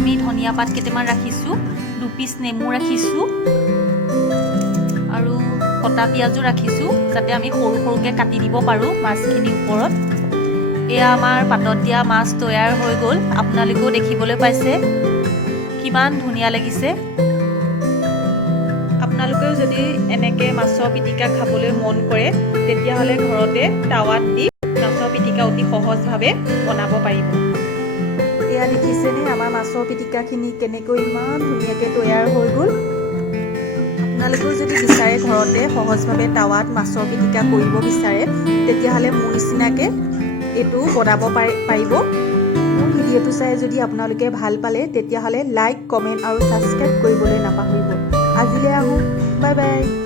আমি ধনিয়া পাত কেইটামান ৰাখিছোঁ, 2 পিচ নেমু ৰাখিছোঁ আৰু কটা পিঁয়াজো ৰাখিছোঁ যাতে আমি সৰু সৰুকৈ কাটি দিব পাৰোঁ মাছখিনিৰ ওপৰত। এয়া আমাৰ পাতত দিয়া মাছ তৈয়াৰ হৈ গ'ল। আপোনালোকেও দেখিবলৈ পাইছে কিমান ধুনীয়া লাগিছে। আপোনালোকেও যদি এনেকৈ মাছৰ পিটিকা খাবলৈ মন কৰে তেতিয়াহ'লে ঘৰতে টাৱাত দি মাছৰ পিটিকা অতি সহজভাৱে বনাব পাৰিব। এয়া দেখিছেনে আমাৰ মাছৰ পিটিকাখিনি কেনেকৈ ইমান ধুনীয়াকৈ তৈয়াৰ হৈ গ'ল। আপোনালোকেও যদি বিচাৰে ঘৰতে সহজভাৱে টাৱাত মাছৰ পিটিকা কৰিব বিচাৰে তেতিয়াহ'লে মোৰ নিচিনাকৈ এইটো বনাব পাৰিব। মোৰ ভিডিঅ'টো চাই যদি আপোনালোকে ভাল পালে তেতিয়াহ'লে লাইক, কমেণ্ট আৰু ছাবস্ক্ৰাইব কৰিবলৈ নাপাহৰিব। আজিলৈ আহোঁ, বাই বাই।